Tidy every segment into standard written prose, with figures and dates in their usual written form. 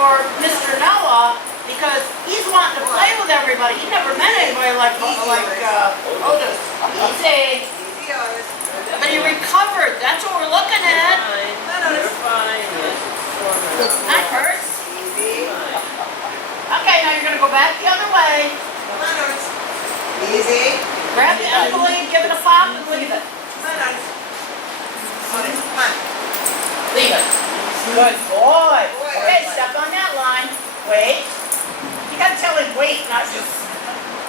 for Mr. Noah because he's wanting to play with everybody. He never met anybody like Otis. Easy. Easy, Otis. But he recovered. That's what we're looking at. You're fine. That hurts. Easy. Okay, now you're going to go back the other way. Come on, Otis. Easy. Grab the other leg, give it a pop, and leave it. Come on, Otis. Otis, come on. Leave it. Good boy. Okay, step on that line. Wait. You got to tell him wait, not just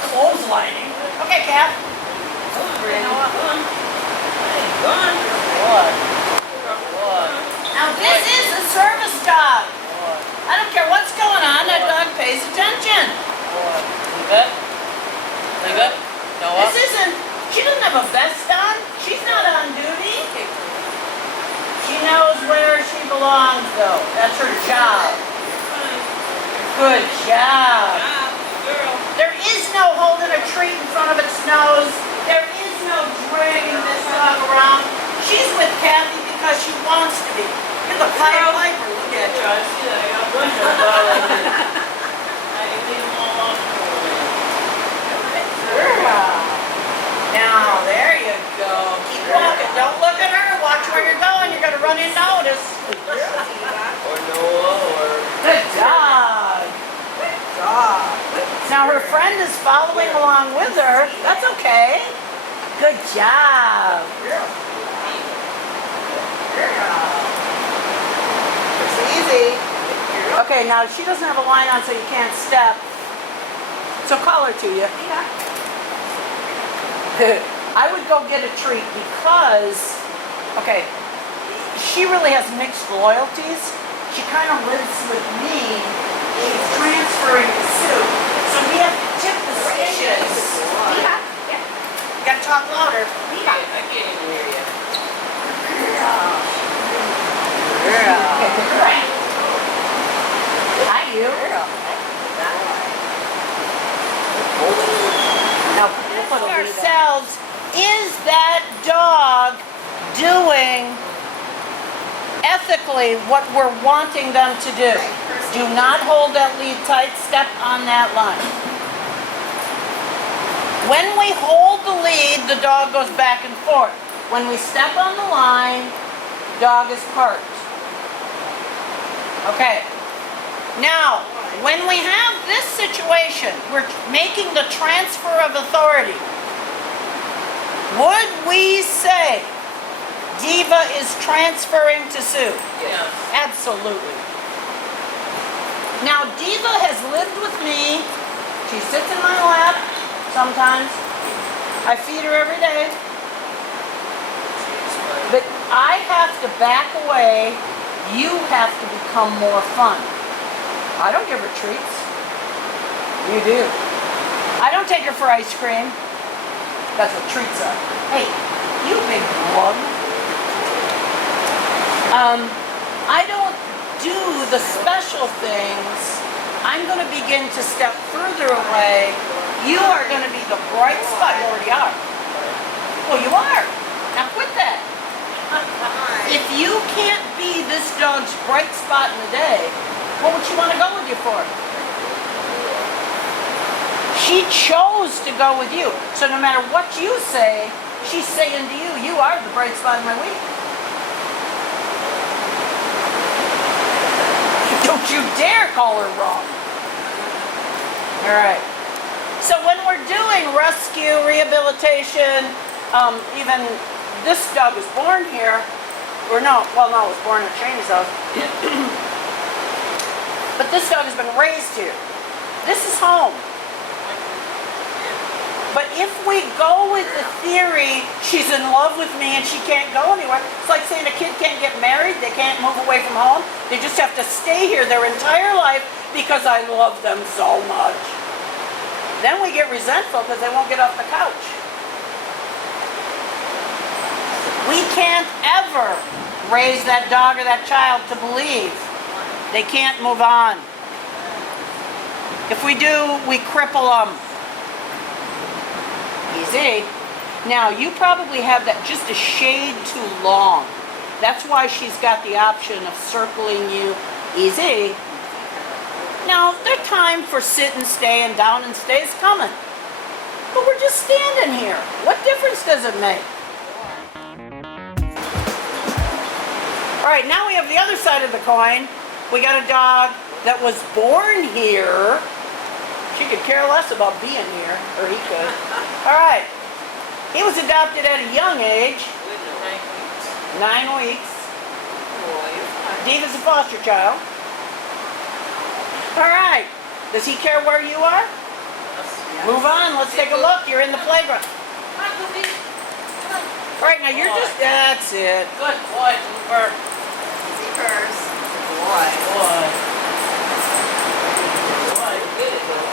clotheslining. Okay, Cap. Now this is a service dog. I don't care what's going on, that dog pays attention. Leave it. Leave it. Noah. This isn't, she doesn't have a vest on. She's not on duty. She knows where she belongs though. That's her job. Good job. There is no holding a treat in front of its nose. There is no dragging this dog around. She's with Kathy because she wants to be. You're the Pied Piper. Look at you. I see that. I got a bunch of dollars. I can leave them all off for me. Now, there you go. Keep walking. Don't look at her. Watch where you're going. You're going to run into Otis. Or Noah, or... Good dog. Dog. Now, her friend is following along with her. That's okay. Good job. It's easy. Okay, now she doesn't have a line on so you can't step. So call her to you. I would go get a treat because, okay, she really has mixed loyalties. She kind of lives with me. She's transferring to Sue. So we have to tip the switches. You gotta talk louder. I can't even hear you. Hi, you. Now, ask ourselves, is that dog doing ethically what we're wanting them to do? Do not hold that lead tight, step on that line. When we hold the lead, the dog goes back and forth. When we step on the line, dog is parked. Okay. Now, when we have this situation, we're making the transfer of authority. Would we say Diva is transferring to Sue? Yeah. Absolutely. Now, Diva has lived with me. She sits in my lap sometimes. I feed her every day. But I have to back away. You have to become more fun. I don't give her treats. You do. I don't take her for ice cream. That's what treats are. Hey, you big lug. I don't do the special things. I'm going to begin to step further away. You are going to be the bright spot. You already are. Well, you are. Now quit that. If you can't be this dog's bright spot in the day, what would she want to go with you for? She chose to go with you. So no matter what you say, she's saying to you, you are the bright spot in my week. Don't you dare call her wrong. All right. So when we're doing rescue, rehabilitation, even this dog was born here, or no, it was born in Shane's house. But this dog has been raised here. This is home. But if we go with the theory, she's in love with me and she can't go anywhere, it's like saying a kid can't get married, they can't move away from home, they just have to stay here their entire life because I love them so much. Then we get resentful because they won't get off the couch. We can't ever raise that dog or that child to believe they can't move on. If we do, we cripple them. Easy. Now, you probably have that just a shade too long. That's why she's got the option of circling you. Easy. Now, their time for sit and stay and down and stay is coming. But we're just standing here. What difference does it make? All right, now we have the other side of the coin. We got a dog that was born here. She could care less about being here, or he could. All right. He was adopted at a young age, 9 weeks. Diva's a foster child. All right. Does he care where you are? Move on. Let's take a look. You're in the playground. Come on, Goofy. Come on. All right, now you're just, that's it. Good boy, Cooper. Easy first. Boy. Boy. Boy, get it, though.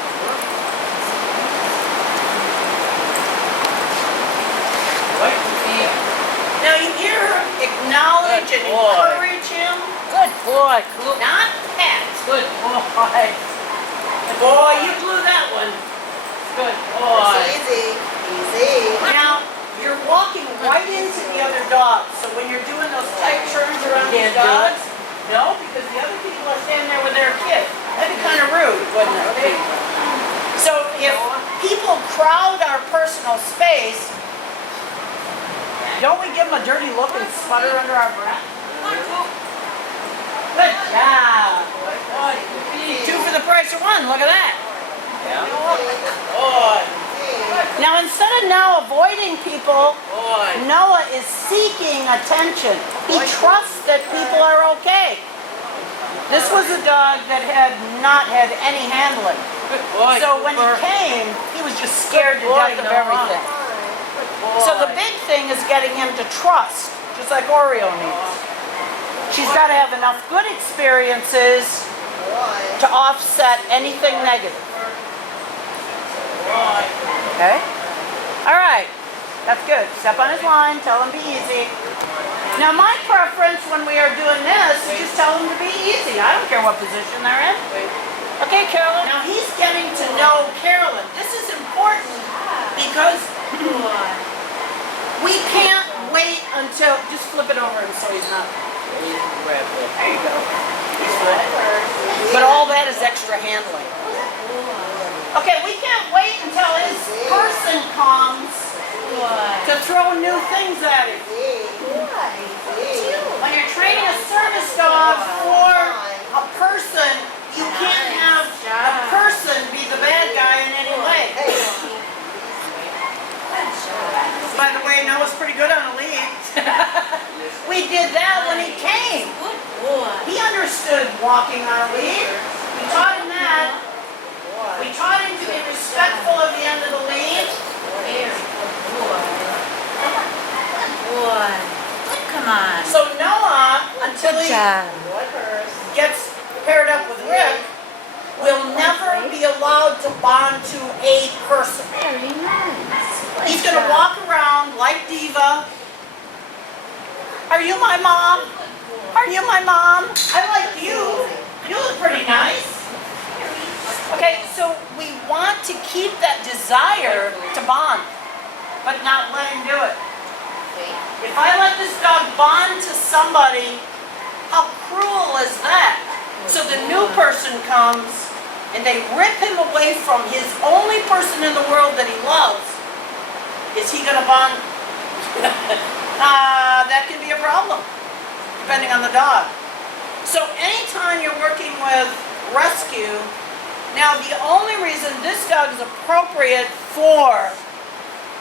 What, Goofy? Now you hear her acknowledge and Good boy. encourage him. Good boy. Not pet. Good boy. Boy, you blew that one. Good boy. Easy. Easy. Now, you're walking right into the other dogs. So when you're doing those tight turns around these Can't do it. dogs, no, because the other people are standing there with their kid. That'd be kind of rude, wouldn't it? So if people crowd our personal space, don't we give them a dirty look and sputter under our breath? Come on, Coop. Good job. Good boy, Goofy. 2 for the price of 1. Look at that. Boy. Now instead of now avoiding people, Boy. Noah is seeking attention. He trusts that people are okay. This was a dog that had not had any handling. Good boy, So when he Cooper. came, he was just scared to Good boy, death of Noah. everything. Good boy. So the big thing is getting him to trust, just like Oreo needs. She's got to have enough good experiences Boy. to offset anything negative. Boy. Okay? All right. That's good. Step on his line. Tell him be easy. Now my preference when we are doing this is just tell him to be easy. I don't care what position they're in. Okay, Carolyn? Now he's getting to know Carolyn. This is important because we can't wait until, just flip it over and so he's not. There you go. But all that is extra handling. Okay, we can't wait until his person comes to throw new things at him. When you're training a service dog for a person, you can't have a person be the bad guy in any way. By the way, Noah's pretty good on a lead. We did that when he came. He understood walking on a lead. We taught him that. We taught him to be respectful of the end of the lead. Come on. So Noah, until Good he job. gets paired up with Rick, will never be allowed to bond to a person. Very nice. He's going to walk around like Diva. Are you my mom? Are you my mom? I like you. You look pretty nice. Okay, so we want to keep that desire to bond, but not let him do it. If I let this dog bond to somebody, how cruel is that? So the new person comes and they rip him away from his only person in the world that he loves. Is he going to bond? That can be a problem, depending on the dog. So anytime you're working with rescue, now the only reason this dog is appropriate for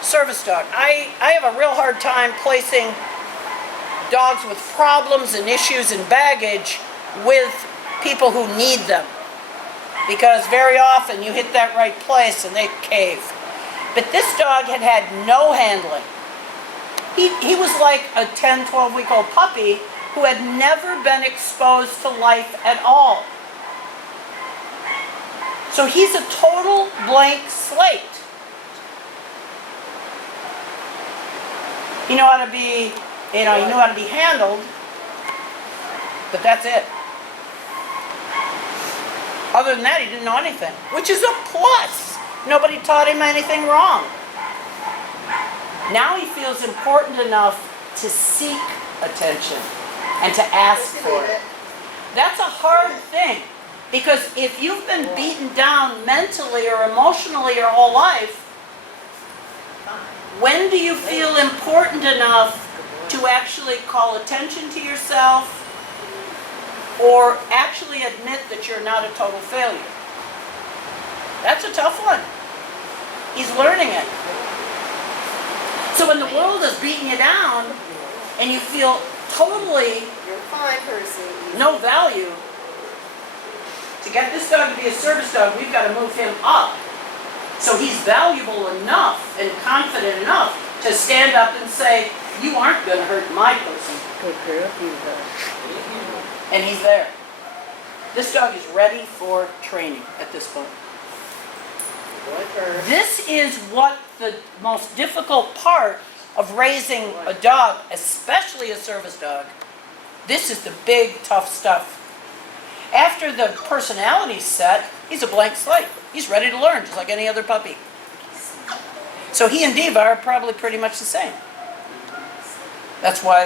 service dog, I have a real hard time placing dogs with problems and issues and baggage with people who need them. Because very often you hit that right place and they cave. But this dog had had no handling. He was like a 10, 12-week-old puppy who had never been exposed to life at all. So he's a total blank slate. He knew how to be, he knew how to be handled, but that's it. Other than that, he didn't know anything, which is a plus. Nobody taught him anything wrong. Now he feels important enough to seek attention and to ask for it. That's a hard thing. Because if you've been beaten down mentally or emotionally your whole life, when do you feel important enough to actually call attention to yourself or actually admit that you're not a total failure? That's a tough one. He's learning it. So when the world is beating you down and you feel totally You're fine, Percy. no value, to get this dog to be a service dog, we've got to move him up. So he's valuable enough and confident enough to stand up and say, you aren't going to hurt my person. Good girl, you go. And he's there. This dog is ready for training at this point. Boy first. This is what the most difficult part of raising a dog, especially a service dog. This is the big, tough stuff. After the personality's set, he's a blank slate. He's ready to learn, just like any other puppy. So he and Diva are probably pretty much the same. That's why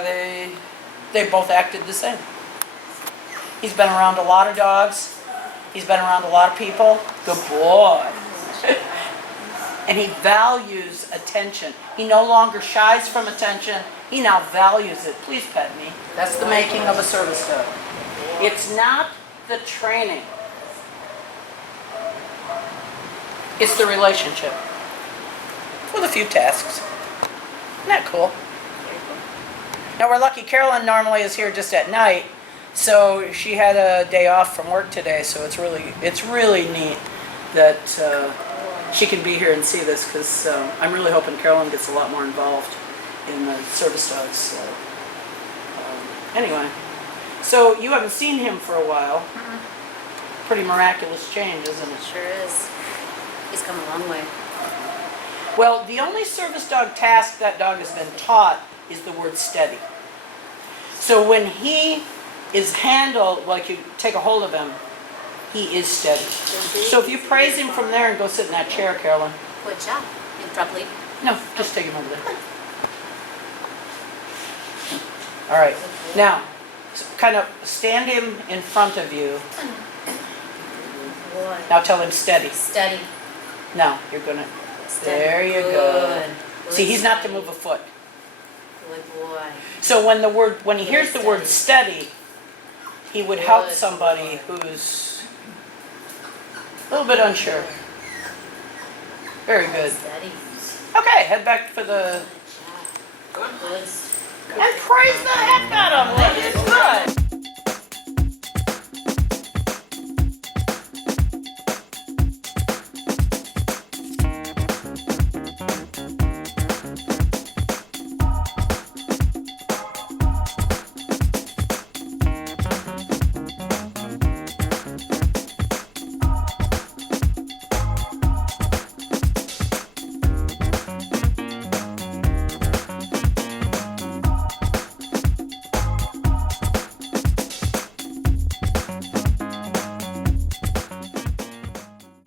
they both acted the same. He's been around a lot of dogs. He's been around a lot of people. Good boy. And he values attention. He no longer shies from attention. He now values it. Please pet me. That's the making of a service dog. It's not the training. It's the relationship. With a few tasks. Isn't that cool? Now we're lucky Carolyn normally is here just at night, so she had a day off from work today, so it's really neat that she can be here and see this, because I'm really hoping Carolyn gets a lot more involved in the service dogs. So, anyway, so you haven't seen him for a while. Pretty miraculous change, isn't it? Sure is. He's come a long way. Well, the only service dog task that dog has been taught is the word steady. So when he is handled, like you take a hold of him, he is steady. So if you praise him from there and go sit in that chair, Carolyn. Good job. You drop lead. No, just take him over there. All right. Now, kind of stand him in front of you. Boy. Now tell him steady. Steady. Now, you're going to... Steady. There you Good. go. Good See, he's not to steady. move a foot. Good boy. So when he hears the word steady, he would help Good somebody boy. who's a little bit unsure. Very good. Steady. Okay, head back for the... Good job. Good. And praise the heck out of him. They did good.